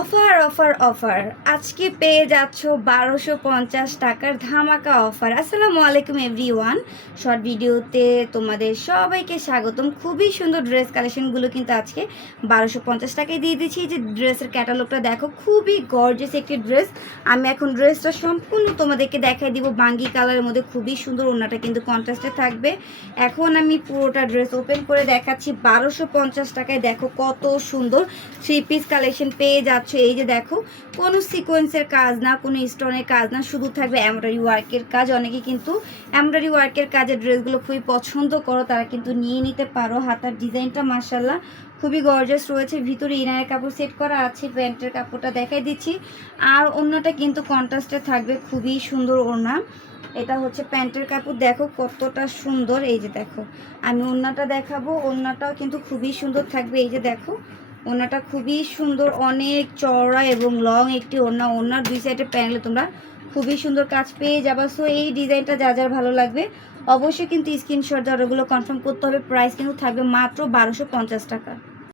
Offer offer offer. আজকে পেয়ে যাচ্ছ বারোশো পঞ্চাশ টাকার ধামাকা অফার। আসসালামু আলাইকুম, এভরিওয়ান। শর্ট ভিডিওতে তোমাদের সবাইকে স্বাগতম। খুবই সুন্দর ড্রেস কালেকশনগুলো কিন্তু আজকে বারোশো পঞ্চাশ টাকায় দিয়ে দিচ্ছি যে ড্রেসের ক্যাটালগটা দেখো, খুবই গর্জেস একটি ড্রেস। আমি এখন ড্রেসটা সম্পূর্ণ তোমাদেরকে দেখাই দিব। বাঙ্গি কালারের মধ্যে খুবই সুন্দর ওনাটা কিন্তু কন্ট্রাস্টে থাকবে। এখন আমি পুরোটা ড্রেস ওপেন করে দেখাচ্ছি। বারোশো পঞ্চাশ টাকায় দেখো কত সুন্দর থ্রি পিস কালেকশন পেয়ে যাচ্ছ। এই যে দেখো, কোনো সিকোয়েন্সের কাজ না, কোনো স্টোনের কাজ না, শুধু থাকবে এমব্রয়ডারি ওয়ার্কের কাজ। অনেকে কিন্তু এমব্রয়ডারি ওয়ার্কের কাজের ড্রেসগুলো খুবই পছন্দ করো, তারা কিন্তু নিয়ে নিতে পারো। হাতার ডিজাইনটা মার্শাল্লাহ খুবই গর্জাস রয়েছে। ভিতরে ইনারের কাপড় সেট করা আছে, প্যান্টের কাপড়টা দেখাই দিচ্ছি। আর অন্যটা কিন্তু কন্ট্রাস্টে থাকবে, খুবই সুন্দর ওড়না। এটা হচ্ছে প্যান্টের কাপড়। দেখো কতটা সুন্দর। এই যে দেখো, আমি ওড়নাটা দেখাবো। ওড়নাটাও কিন্তু খুবই সুন্দর থাকবে। এই যে দেখো ওড়নাটা খুবই সুন্দর, অনেক চওড়া এবং লং একটি ওনা ওনার দুই সাইডের প্যানেলে তোমরা খুবই সুন্দর কাজ পেয়ে যাবা। সো এই ডিজাইনটা যা যার ভালো লাগবে, অবশ্যই কিন্তু স্ক্রিনশট দেওয়ার ওগুলো কনফার্ম করতে হবে। প্রাইস কিন্তু থাকবে মাত্র বারোশো টাকা।